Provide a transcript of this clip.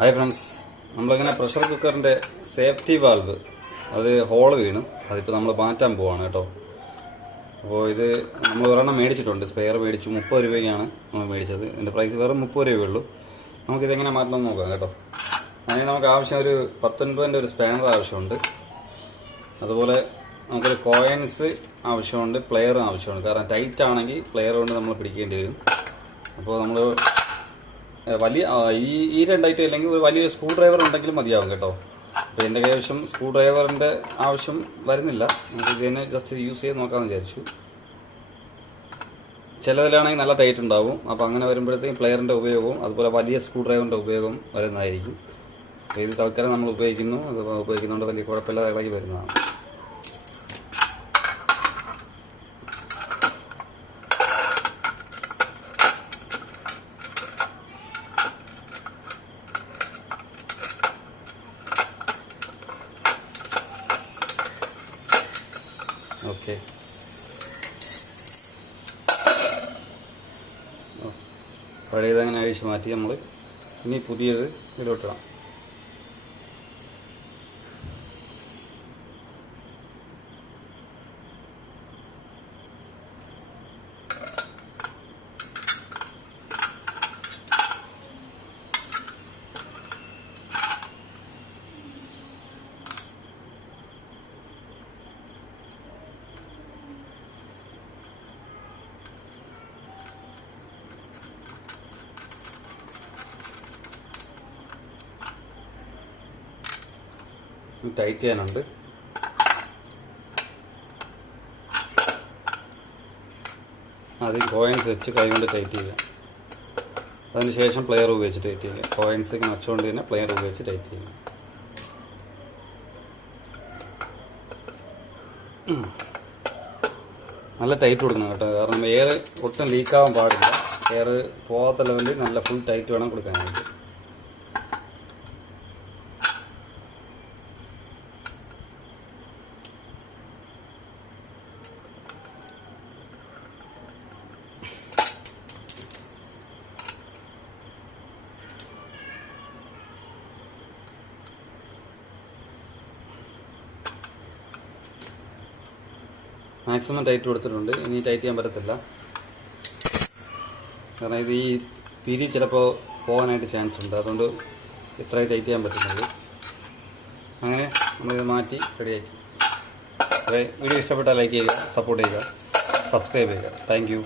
Hi friends, നമ്മളിങ്ങനെ pressure കുക്കറിൻ്റെ safety valve അത് ഹോള് വീണു. അതിപ്പോൾ നമ്മൾ മാറ്റാൻ പോവാണ് കേട്ടോ. അപ്പോൾ ഇത് നമ്മൾ ഒരെണ്ണം മേടിച്ചിട്ടുണ്ട്, സ്പെയർ മേടിച്ചു. 30 രൂപയ്ക്കാണ് നമ്മൾ മേടിച്ചത്. ഇതിൻ്റെ പ്രൈസ് വെറും 30 രൂപയേ ഉള്ളൂ. നമുക്കിതെങ്ങനെ മാറ്റണമെന്ന് നോക്കാം കേട്ടോ. അതിന് നമുക്ക് ആവശ്യം ഒരു 19 ഒരു സ്പാനർ ആവശ്യമുണ്ട്. അതുപോലെ നമുക്കൊരു കോയിൻസ് ആവശ്യമുണ്ട്, പ്ലെയറും ആവശ്യമുണ്ട്. കാരണം ടൈറ്റ് ആണെങ്കിൽ പ്ലെയർ കൊണ്ട് നമ്മൾ പിടിക്കേണ്ടി വരും. അപ്പോൾ നമ്മൾ വലിയ ഈ രണ്ടായിട്ട് അല്ലെങ്കിൽ ഒരു വലിയ സ്ക്രൂ ഡ്രൈവർ ഉണ്ടെങ്കിലും മതിയാവും കേട്ടോ. അപ്പോൾ എൻ്റെ കൈവശം സ്ക്രൂ ഡ്രൈവറിൻ്റെ ആവശ്യം വരുന്നില്ല. നമുക്ക് ഇത് തന്നെ ജസ്റ്റ് യൂസ് ചെയ്ത് നോക്കാമെന്ന് വിചാരിച്ചു. ചിലതിലാണെങ്കിൽ നല്ല ടൈറ്റ് ഉണ്ടാവും. അപ്പോൾ അങ്ങനെ വരുമ്പോഴത്തേക്കും പ്ലെയറിൻ്റെ ഉപയോഗവും അതുപോലെ വലിയ സ്ക്രൂ ഡ്രൈവറിൻ്റെ ഉപയോഗം വരുന്നതായിരിക്കും. അപ്പോൾ ഇത് തൽക്കാലം നമ്മൾ ഉപയോഗിക്കുന്നു. അത് ഉപയോഗിക്കുന്നതുകൊണ്ട് വലിയ കുഴപ്പമില്ലാതെ ഇളകി വരുന്നതാണ്. ഓക്കെ, പഴയതങ്ങനെ അഴിച്ച് മാറ്റി നമ്മൾ ഇനി പുതിയത് ഇതിലോട്ടിടാം. ടൈറ്റ് ചെയ്യാനുണ്ട്. ആദ്യം കോയിൻസ് വെച്ച് കൈ കൊണ്ട് ടൈറ്റ് ചെയ്യുക. അതിനുശേഷം പ്ലെയർ ഉപയോഗിച്ച് ടൈറ്റ് ചെയ്യുക. കോയിൻസ് ഇങ്ങനെ വെച്ചുകൊണ്ട് തന്നെ പ്ലെയർ ഉപയോഗിച്ച് ടൈറ്റ് ചെയ്യുക. നല്ല ടൈറ്റ് കൊടുക്കണം കേട്ടോ. കാരണം എയർ ഒട്ടും ലീക്കാവാൻ പാടില്ല. എയർ പോകാത്ത ലെവലിൽ നല്ല ഫുൾ ടൈറ്റ് വേണം കൊടുക്കാനായിട്ട്. മാക്സിമം ടൈറ്റ് കൊടുത്തിട്ടുണ്ട്. ഇനി ടൈറ്റ് ചെയ്യാൻ പറ്റത്തില്ല. കാരണം ഇത് ഈ പിരി ചിലപ്പോൾ പോകാനായിട്ട് ചാൻസ് ഉണ്ട്. അതുകൊണ്ട് ഇത്രയും ടൈറ്റ് ചെയ്യാൻ പറ്റുന്നുള്ളൂ. അങ്ങനെ നമ്മളിത് മാറ്റി റെഡിയാക്കി. വീഡിയോ ഇഷ്ടപ്പെട്ടാൽ ലൈക്ക് ചെയ്യുക, സപ്പോർട്ട് ചെയ്യുക, സബ്സ്ക്രൈബ് ചെയ്യുക. Thank you.